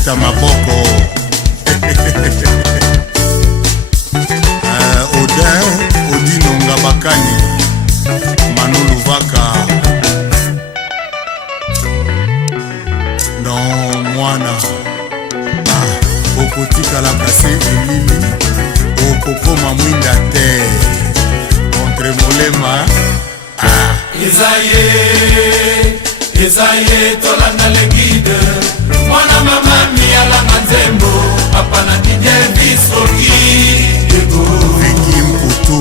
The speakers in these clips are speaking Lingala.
beta maboko Odinonga Bakani Manuluvaka non mwana okotika la kase elili okokoma mwinda te contre molema Ezaye tolanda le guide mwana mama miyalanga nzembo papa na didie bisoki ego Viki Mputu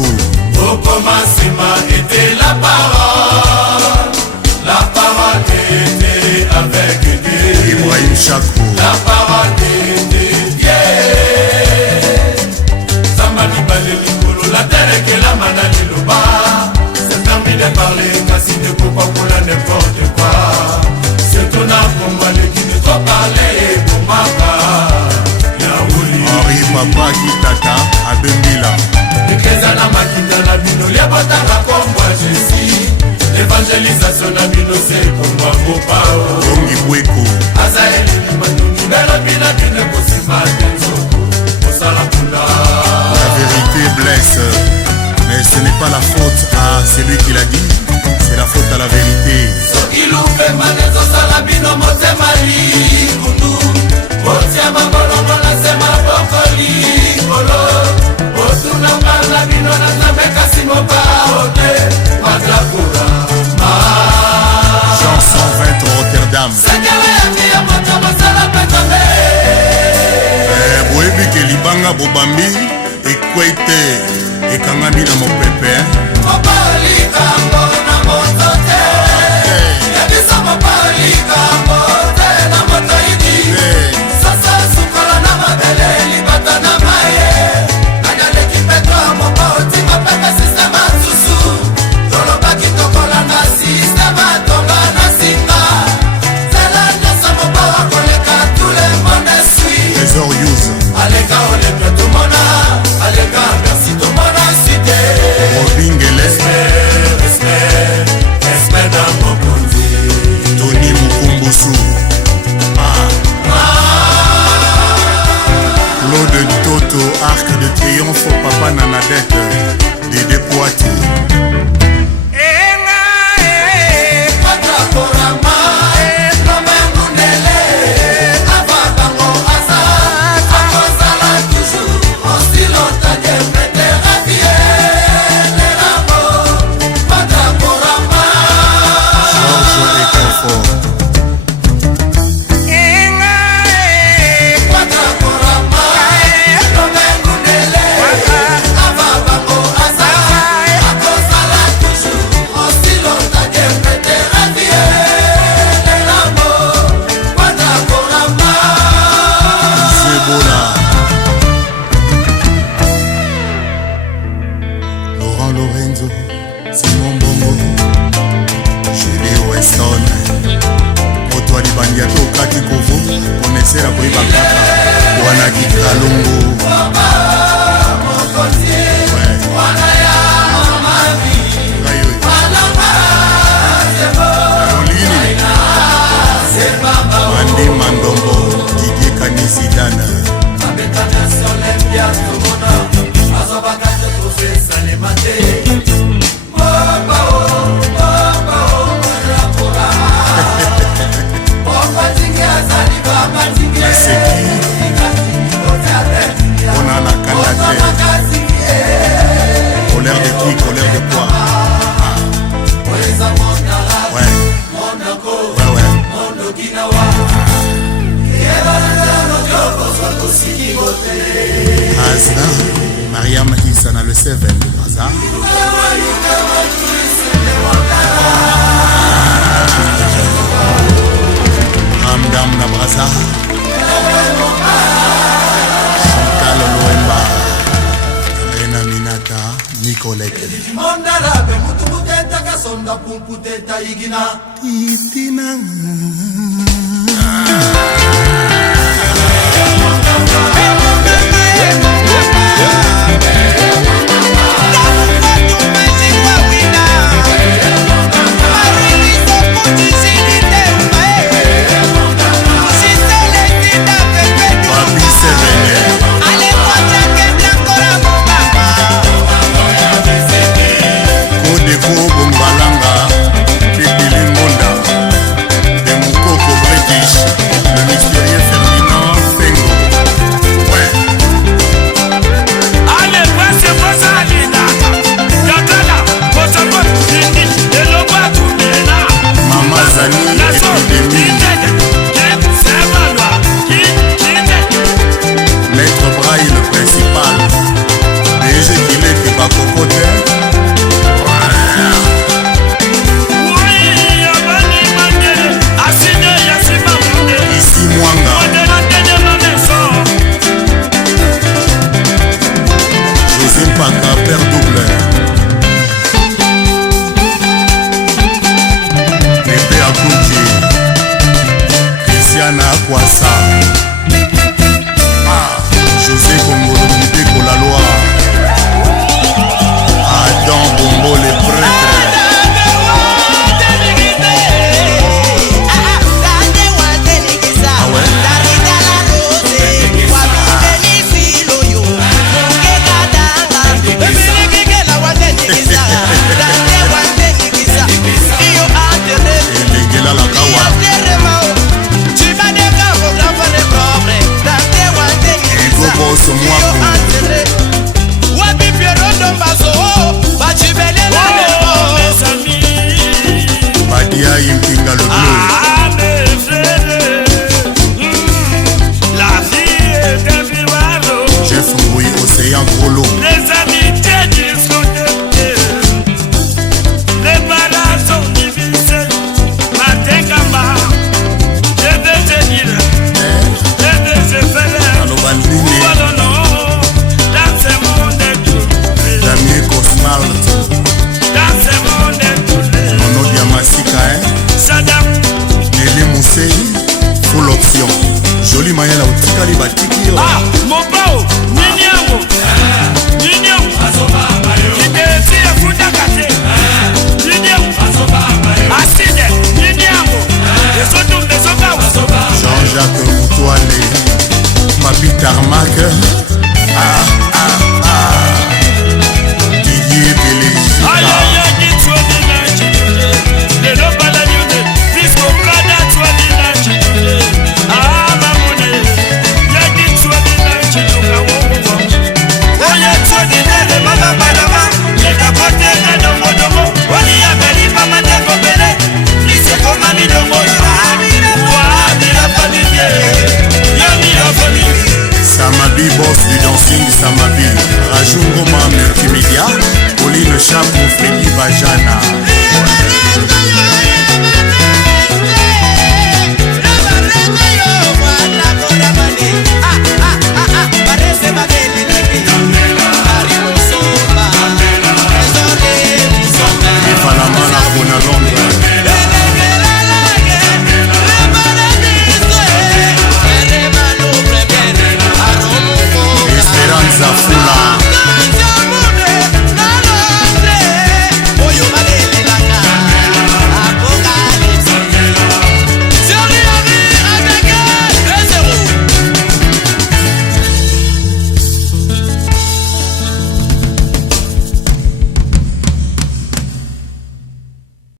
okoma nsima était la parole était avec Dieu Ibrahim Chakou la parole était Dieu Samba libale likolo la terre que la mana liloba c'est permis de parler kasi de pourquoi pour la n'importe quoi c'est ton pour moi les qui ne trop parler pour ma part Henri Papa Kitata Abembila Ekeza na makita na bino liabatanga kombo Jésus L'évangélisation na bino c'est kombo Mopao Bongi Bweko Azaeli Limanuni Bela bina bine kosima Tenzoko Osala Kula La vérité blesse. Mais ce n'est pas la faute à celui qui l'a dit, c'est la faute à la vérité. Sokilupe manezo sala bino motema likundu Otia mangolongo na sema bokoli kolo Otuna mbala bino na zambeka simopa ote Madrapura Jean 120 Rotterdam. Sekele ya moto masala petame Boyebi ke libanga bobambi ekwete ekangami na mopepe. Mopali kambo na moto te Yabisa mopali kambo te na moto idi Sasa sukola na mabele libata na maye Kanyale kipetwa mopoti mopeke sistema susu Toloba kitokola na sistema tonga na singa Zela nyasa mopawa koleka tout le monde suit Trésor Youth. Aleka oleka tumona Aleka merci tumona cité Robin Geles. Respect dans mon conduit Tony Mukumbusu. Claude Toto, Arc de Triomphe, Papa Nanadette, Dédé Poiti. Mariam Issa na le 7 de Braza. Ramdam na Braza. Chantal Loemba. Rena Minata. Nicolette. Titina. She's Boss Mwako Wabi Pierodo Mbazo Bachibelela Lebo mes amis Badia Impinga le bleu mes frères La vie est un vivaro Jeff Mouy Océan Grolo Les amitiés discutées Les balades sont divisées Martin Kamba Je vais te dire Je vais te faire Alobandine Dans ce monde troublé Damien Cosmalt Dans ce monde troublé Nono Diamasika Sadam Nelly Moussei Full option Joli Mayela Otikali Batiki Ah, mon bao, Niniango Niniango Kidesi ya futa kate Niniango Aside, Niniango Esotu mbesoka Jean-Jacques Moutouale Papi Tarmac Didier Belejika Ayaya kitwani na chitude Lelo pala nyude Disco kada twani na chitude Mamone Ya kitwani na chituka wowo Oye twani nele mama madama Yeka kote na dongo dongo Wani ya beli mama teko bele Lise koma mi dongo Wabila familie Yami ya familie Samabi boss du dancing Samabi Rajungoma Multimédia Pauline Chapo Freddy Bajana